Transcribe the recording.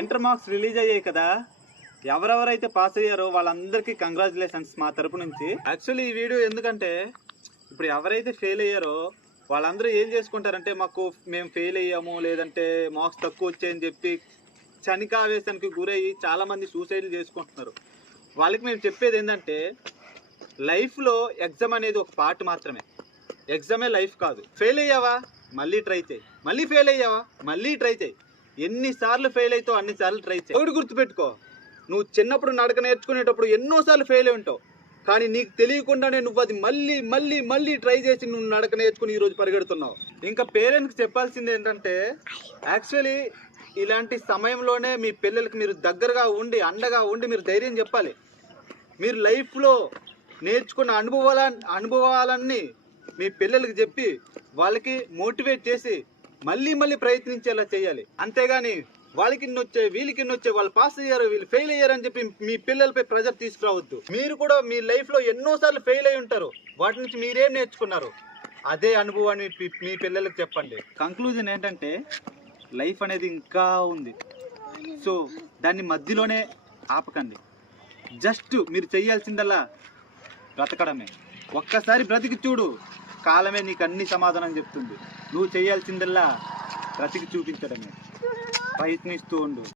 Inter marks release అయ్యాయి కదా. ఎవరెవరైతే పాస్ అయ్యారో వాళ్ళందరికీ కంగ్రాచులేషన్స్ మా తరపు నుంచి. యాక్చువల్లీ ఈ వీడియో ఎందుకంటే ఇప్పుడు ఎవరైతే ఫెయిల్ అయ్యారో వాళ్ళందరూ ఏం చేసుకుంటారంటే మాకు మేము ఫెయిల్ అయ్యాము లేదంటే మార్క్స్ తక్కువ వచ్చాయని చెప్పి చనికావేశానికి గురయ్యి చాలా మంది సూసైడ్లు చేసుకుంటున్నారు. వాళ్ళకి మేము చెప్పేది ఏంటంటే లైఫ్లో ఎగ్జామ్ అనేది ఒక పార్ట్ మాత్రమే. ఎగ్జామే లైఫ్ కాదు. ఫెయిల్ అయ్యావా? మళ్ళీ ట్రై చేయి. మళ్ళీ ఫెయిల్ అయ్యావా? మళ్ళీ ట్రై చేయి. ఎన్నిసార్లు ఫెయిల్ అవుతావు అన్నిసార్లు ట్రై చేయి. ఒకటి గుర్తుపెట్టుకో. నువ్వు చిన్నప్పుడు నడక నేర్చుకునేటప్పుడు ఎన్నోసార్లు ఫెయిల్ అయి ఉంటావు. కానీ నీకు తెలియకుండానే నువ్వు అది మళ్ళీ మళ్ళీ మళ్ళీ ట్రై చేసి నువ్వు నడక నేర్చుకుని ఈరోజు పరిగెడుతున్నావు. ఇంకా పేరెంట్స్కి చెప్పాల్సింది ఏంటంటే యాక్చువల్లీ ఇలాంటి సమయంలోనే మీ పిల్లలకి మీరు దగ్గరగా ఉండి అండగా ఉండి మీరు ధైర్యం చెప్పాలి. మీరు లైఫ్లో నేర్చుకున్న అనుభవాల అనుభవాలన్నీ మీ పిల్లలకి చెప్పి వాళ్ళకి మోటివేట్ చేసి మళ్ళీ మళ్ళీ ప్రయత్నించేలా చేయాలి. అంతేగాని వాళ్ళకి ఇన్ని వీళ్ళకి ఇన్ని వాళ్ళు పాస్ అయ్యారు వీళ్ళు ఫెయిల్ అయ్యారు అని చెప్పి మీ పిల్లలపై ప్రెజర్ తీసుకురావద్దు. మీరు కూడా మీ లైఫ్లో ఎన్నోసార్లు ఫెయిల్ అయి ఉంటారు. వాటి నుంచి మీరేం నేర్చుకున్నారు? అదే అనుభవాన్ని మీ- మీ చెప్పండి. కంక్లూజన్ ఏంటంటే లైఫ్ అనేది ఇంకా ఉంది. సో దాన్ని మధ్యలోనే ఆపకండి. జస్ట్ మీరు చేయాల్సిందల్లా బ్రతకడమే. ఒక్కసారి బ్రతికి చూడు. కాలమే నీకు అన్ని సమాధానం చెప్తుంది. నువ్వు చేయాల్సిందల్లా బ్రతికి చూపించడమే. ప్రయత్నిస్తూ ఉండు.